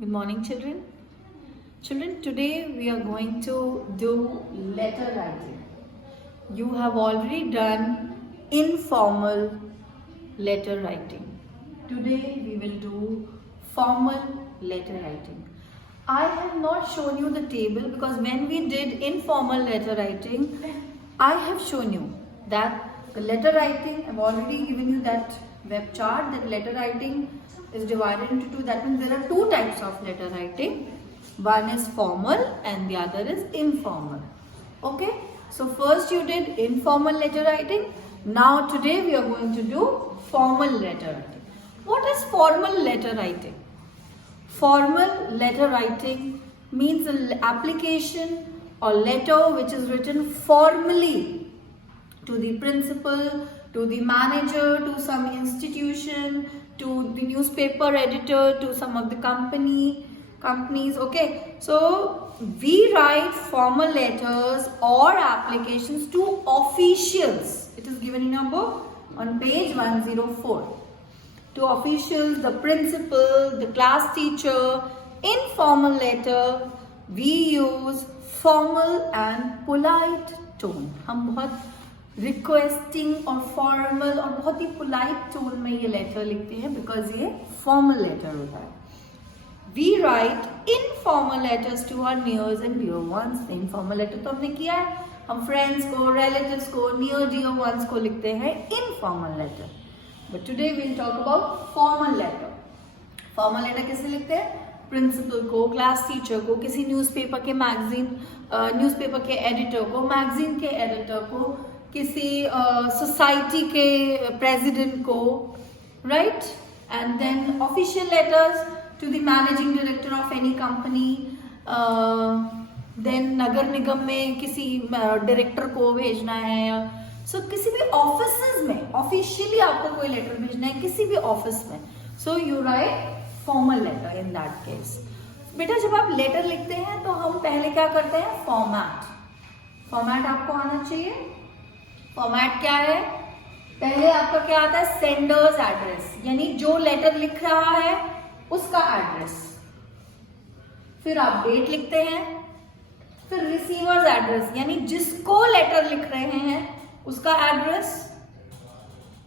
Good morning, children. Children, today we are going to do letter writing. You have already done informal letter writing. Today we will do formal letter writing. I have not shown you the table because when we did informal letter writing, I have shown you that the letter writing, I've already given you that web chart, that letter writing is divided into two. That means there are two types of letter writing. One is formal and the other is informal. Okay, so first you did informal letter writing. Now today we are going to do formal letter writing. What is formal letter writing? Formal letter writing means an application or letter which is written formally to the principal, to the manager, to some institution, to the newspaper editor, to some of the companies. Okay, so we write formal letters or applications to officials. It is given in your book on page 104. To officials, the principal, the class teacher. In formal letter we use formal and polite tone. हम बहुत requesting और formal और बहुत ही polite tone में ये letter लिखते हैं because ये फॉर्मल लेटर होता है. We write informal letters to our nears and dear ones. Informal letter तो हमने किया है, हम फ्रेंड्स को, रिलेटिव्स को, नियर डियर वंस को लिखते हैं informal letter. But today we will talk about formal letter. Formal letter कैसे लिखते हैं? प्रिंसिपल को, क्लास टीचर को, किसी न्यूज़पेपर के न्यूज़पेपर के एडिटर को, मैगजीन के एडिटर को, किसी सोसाइटी के प्रेसिडेंट को, right. And then official letters to the managing director of any company. Then नगर निगम में किसी डायरेक्टर को भेजना है. सो किसी भी ऑफिस में ऑफिशियली आपको कोई लेटर भेजना है किसी भी ऑफिस में, so you write formal letter in that case. बेटा जब आप लेटर लिखते हैं तो हम पहले क्या करते हैं? फॉर्मेट आपको आना चाहिए. फॉर्मेट क्या है? पहले आपका क्या आता है? सेंडर्स एड्रेस, यानी जो लेटर लिख रहा है उसका एड्रेस. फिर आप डेट लिखते हैं. फिर रिसीवर्स एड्रेस, यानी जिसको लेटर लिख रहे हैं उसका एड्रेस.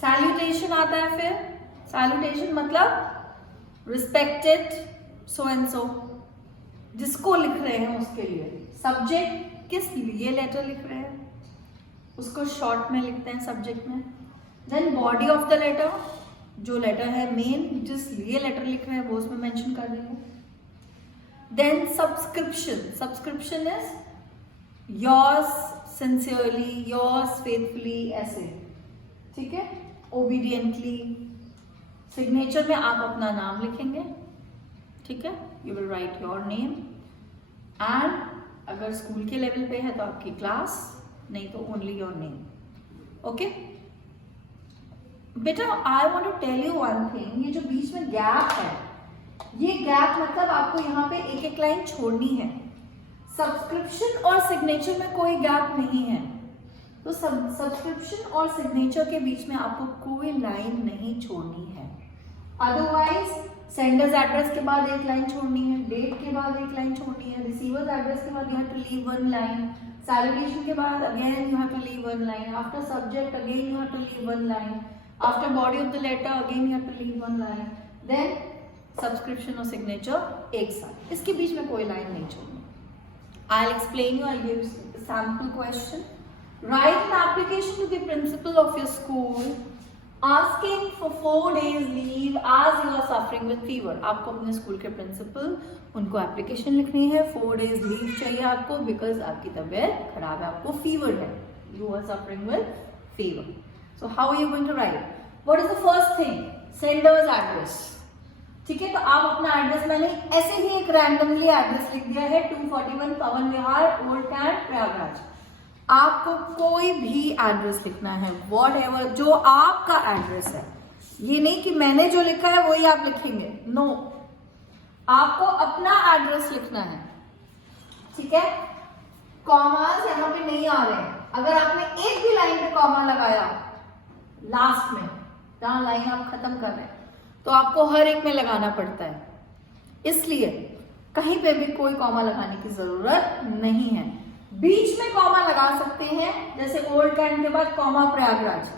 सैल्यूटेशन आता है. फिर सैल्यूटेशन मतलब रिस्पेक्टेड सो एंड सो, जिसको लिख रहे हैं उसके लिए. सब्जेक्ट, किस लिए लेटर लिख रहे हैं उसको शॉर्ट में लिखते हैं सब्जेक्ट में. Then body of the letter, जो लेटर है मेन, जिस लिए लेटर लिख रहे हैं वो उसमें मेंशन कर देंगे. Then subscription is yours sincerely, yours faithfully, ऐसे. ठीक है, ओबीडियंटली. सिग्नेचर में आप अपना नाम लिखेंगे. ठीक है, you will write your name. And अगर स्कूल के लेवल पे है तो आपकी क्लास, नहीं तो ओनली योर नेम. ओके बेटा, I want to tell you one thing. ये जो बीच में गैप है, ये गैप मतलब आपको यहाँ पे एक एक लाइन छोड़नी है. सब्सक्रिप्शन और सिग्नेचर में कोई गैप नहीं है, तो सब्सक्रिप्शन और सिग्नेचर के बीच में आपको कोई लाइन नहीं छोड़नी है. अदरवाइज सेंडर्स एड्रेस के बाद एक लाइन छोड़नी है, डेट के बाद एक लाइन छोड़नी है, रिसीवर्स एड्रेस के बाद you have to leave one line, salutation के बाद again you have to leave one line, after subject again you have to leave one line, after body of the letter again you have to leave one line. Then subscription और signature एक साथ, इसके बीच में कोई line नहीं छोड़नी. I'll explain you. I'll give a sample question. Write an application to the principal of your school asking for 4 days leave as you are suffering with fever. आपको अपने स्कूल के प्रिंसिपल उनको एप्लीकेशन लिखनी है. 4 days leave चाहिए आपको because आपकी तबीयत खराब है, आपको फीवर है, you are suffering with fever. So how are you going to write? What is the first thing? Sender's address. ठीक है, तो आप अपना एड्रेस, मैंने ऐसे ही एक रैंडमली एड्रेस लिख दिया है 241 पवन विहार, ओल्ड कैंट, प्रयागराज. आपको कोई भी एड्रेस लिखना है, व्हाटएवर जो आपका एड्रेस है. ये नहीं कि मैंने जो लिखा है वही आप लिखेंगे, नो. आपको अपना एड्रेस लिखना है. ठीक है, कॉमास यहाँ पे नहीं आ रहे हैं. अगर आपने एक भी लाइन पे कॉमा लगाया लास्ट में, जहां लाइन आप खत्म कर रहे हैं, तो आपको हर एक में लगाना पड़ता है. इसलिए कहीं पे भी कोई कॉमा लगाने की जरूरत नहीं है। बीच में कॉमा लगा सकते हैं, जैसे ओल्ड कैंट के बाद कॉमा प्रयागराज,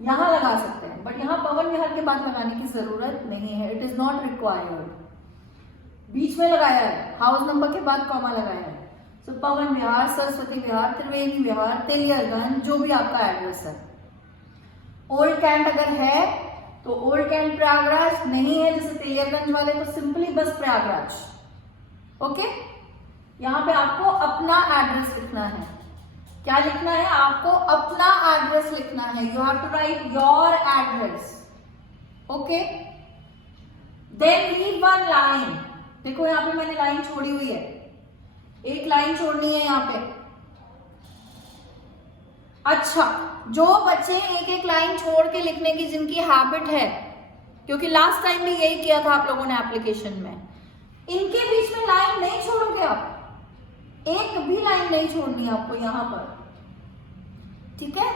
यहां लगा सकते हैं, बट यहां पवन विहार के बाद लगाने की जरूरत नहीं है। It is not required. बीच में लगाया है, हाउस नंबर के बाद कॉमा लगाया है। सो पवन विहार, सरस्वती विहार, त्रिवेणी विहार, तेलियरगंज, जो भी आपका एड्रेस है। ओल्ड कैंट अगर है तो ओल्ड कैंट प्रयागराज, नहीं है जैसे तेलियरगंज वाले तो सिंपली बस प्रयागराज। ओके, यहाँ पे आपको अपना एड्रेस लिखना है। क्या लिखना है? आपको अपना एड्रेस लिखना है। You have to write your address. Okay, then leave one line. देखो यहाँ पे मैंने लाइन छोड़ी हुई है, एक लाइन छोड़नी है यहाँ पे। अच्छा, जो बच्चे एक एक लाइन छोड़ के लिखने की जिनकी हैबिट है, क्योंकि लास्ट टाइम भी यही किया था आप लोगों ने एप्लीकेशन में, इनके बीच में लाइन नहीं छोड़ोगे आप, एक भी लाइन नहीं छोड़नी आपको यहां पर, ठीक है?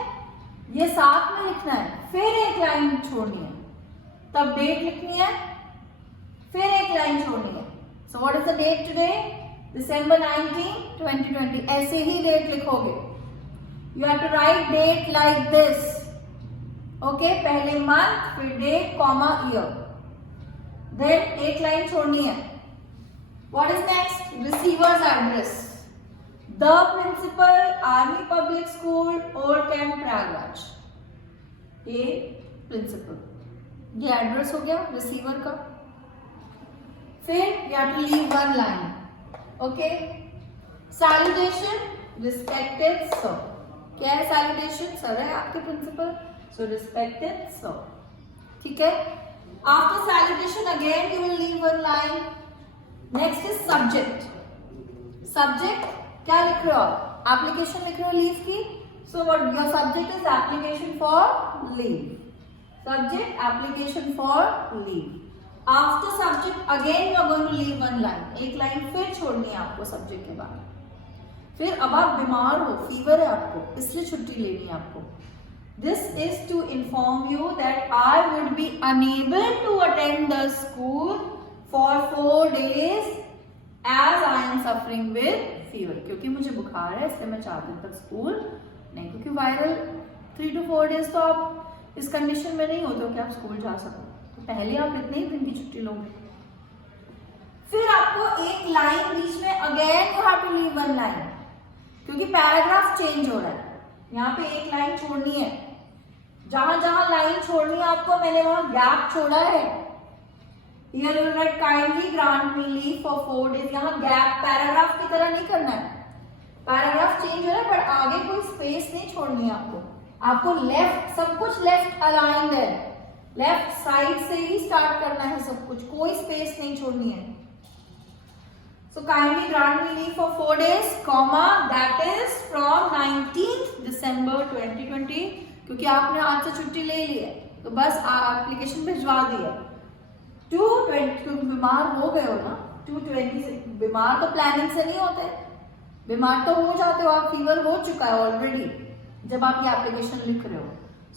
ये साथ में लिखना है, फिर एक लाइन छोड़नी है, तब डेट लिखनी है, फिर एक लाइन छोड़नी है। So what is the date today? December 19, 2020। ऐसे ही डेट लिखोगे। You have to write date like this. Okay, पहले मंथ, फिर डेट, कॉमा, ईयर, देन एक लाइन छोड़नी है। What is next? Receiver's address. The principal, Army Public School, Old Camp, Prayagraj। ये principal, ये एड्रेस हो गया रिसीवर का। फिर you have to leave one line. Okay, salutation, respected sir. क्या है सैल्यूटेशन? सर है आपके प्रिंसिपल, सो रिस्पेक्टेड सर, ठीक है? After salutation again you will leave one line. Next is subject. Subject क्या लिख रहे हो आप? एप्लीकेशन लिख रहे हो लीव की, so what your subject is application for leave. Subject application for leave. After subject again you are going to leave one line, एक लाइन फिर छोड़नी है आपको सब्जेक्ट के बाद। फिर अब आप बीमार हो, फीवर है आपको, इसलिए छुट्टी लेनी है आपको। This is to inform you that I would be unable to attend the school for 4 days as I am suffering with fever. क्योंकि मुझे बुखार है इसलिए मैं 4 दिन तक स्कूल नहीं, क्योंकि वायरल 3 to 4 days तो आप इस कंडीशन में नहीं होते हो कि आप स्कूल जा सको, पहले आप इतने ही दिन की छुट्टी लोगे। फिर आपको एक लाइन बीच में again you have to leave one line, क्योंकि पैराग्राफ चेंज हो रहा है। यहाँ पे एक लाइन छोड़नी है, जहां जहां लाइन छोड़नी है आपको, मैंने वहां गैप छोड़ा है। Here you will write kindly grant me leave for 4 days। यहाँ गैप पैराग्राफ की तरह नहीं करना है, पैराग्राफ चेंज हो रहा है, पर आगे कोई स्पेस नहीं छोड़नी है आपको। आपको लेफ्ट, सब कुछ लेफ्ट अलाइंड है, लेफ्ट साइड से ही स्टार्ट करना है सब कुछ, कोई स्पेस नहीं छोड़नी है। So kindly grant me leave for 4 days, comma, that is from 19th December 2020। क्योंकि आपने आज से छुट्टी ले ली है तो बस एप्लीकेशन भिजवा दी है। 220, क्योंकि बीमार हो गए हो ना, 220 से बीमार तो प्लानिंग से नहीं होते, बीमार तो हो जाते हो आप, फीवर हो चुका है ऑलरेडी जब आप ये एप्लीकेशन लिख रहे हो।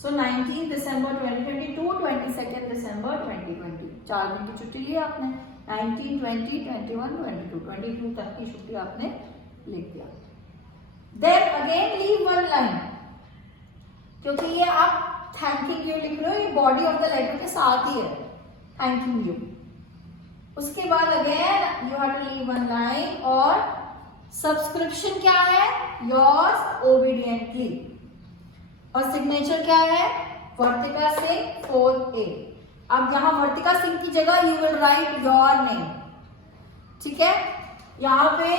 सो 19 December 2020 to 22 December 2020, 4 दिन की छुट्टी ली आपने। 19, 20, 21, 22, 22 तक की छुट्टी आपने लिख दिया। Then again leave one line, क्योंकि ये आप थैंकिंग यू लिख रहे हो, ये बॉडी ऑफ द लेटर के साथ ही है, थैंकिंग यू। उसके बाद again you have to leave one line, और सब्सक्रिप्शन क्या है? Yours obediently. और सिग्नेचर क्या है? वर्तिका सिंह 4A। अब यहां वर्तिका सिंह की जगह you will write your name, ठीक है? यहां पे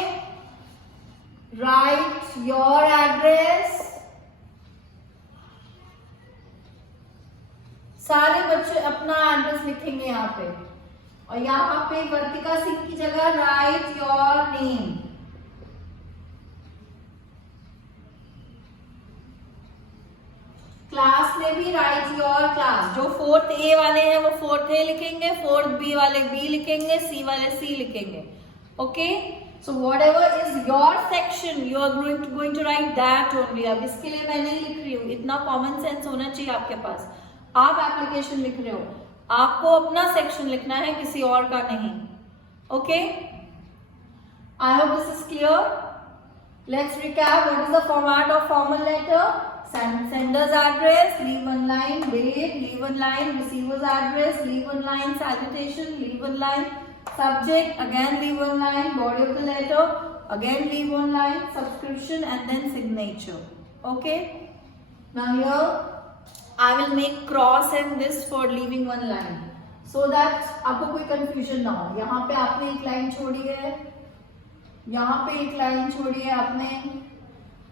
राइट योर एड्रेस। सारे बच्चे अपना एड्रेस लिखेंगे यहाँ पे, और यहाँ पे वर्तिका सिंह की जगह राइट योर नेम। क्लास में भी राइट योर क्लास। जो 4th A वाले हैं वो 4th A लिखेंगे, 4th B वाले B लिखेंगे, C वाले C लिखेंगे। Okay, so whatever is your section you are going to write that only. अब इसके लिए मैं नहीं लिख रही हूँ, इतना कॉमन सेंस होना चाहिए आपके पास। आप एप्लीकेशन लिख रहे हो, आपको अपना सेक्शन लिखना है, किसी और का नहीं। Okay? I hope this is clear. Let's recap. What is the format of formal letter? Sender's address, leave one line, date, leave one line, receiver's address, leave one line, salutation, leave one line, subject, again leave one line, body of the letter, again leave one line, subscription, and then signature. Okay? Now here I will make cross in this for leaving one line, so that आपको कोई confusion ना हो. यहाँ पे आपने एक line छोड़ी है, यहाँ पे एक लाइन छोड़ी है आपने.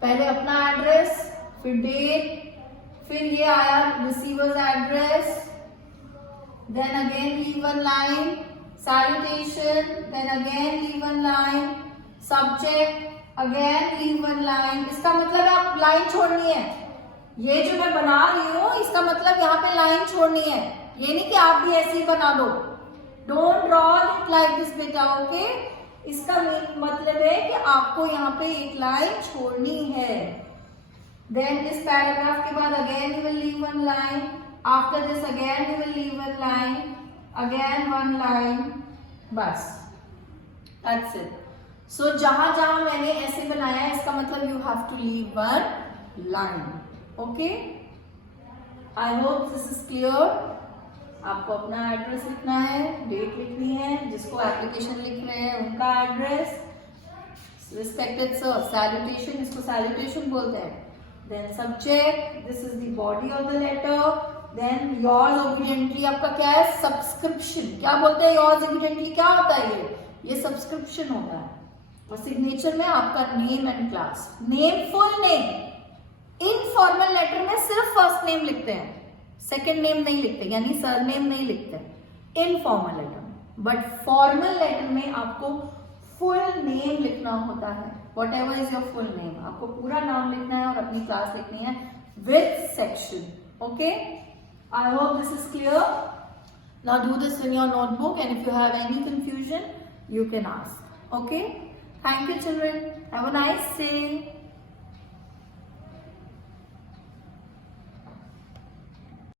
पहले अपना एड्रेस, फिर डेट, फिर ये आया receiver's address, then again leave one line, salutation, then again leave one line, subject, again leave one line. इसका मतलब आप लाइन छोड़नी है. ये जो मैं बना रही हूँ इसका मतलब यहाँ पे लाइन छोड़नी है. ये नहीं कि आप भी ऐसे ही बना दो. Don't draw it like this बेटा. ओके? इसका मतलब है कि आपको यहाँ पे एक लाइन छोड़नी है. देन इस पैराग्राफ के बाद again you will leave one line, after this again you will leave one line, again one line, बस. That's it. सो जहां जहां मैंने ऐसे बनाया है इसका मतलब you have to leave one line. Okay? I hope this is clear. आपको अपना एड्रेस लिखना है, डेट लिखनी है, जिसको एप्लीकेशन लिख रहे हैं उनका एड्रेस, रिस्पेक्टेड सर, सैल्यूटेशन, इसको सैल्यूटेशन बोलते हैं, then subject, this is the body of the letter, then yours obediently आपका क्या है, सब्सक्रिप्शन. क्या बोलते हैं योर्स ओबीडिएंटली? क्या होता है ये सब्सक्रिप्शन होता है. और सिग्नेचर में आपका name and class, name, full name. Informal letter में सिर्फ फर्स्ट नेम लिखते हैं, सेकेंड नेम नहीं लिखते, यानी सरनेम नहीं लिखते इनफॉर्मल लेटर में. बट फॉर्मल लेटर में आपको फुल नेम लिखना होता है. What ever is your full name, आपको पूरा नाम लिखना है और अपनी क्लास लिखनी है with section. Okay? I hope this is clear. Now do this in your notebook and if you have any confusion you can ask. Okay? Thank you children. Have a nice day.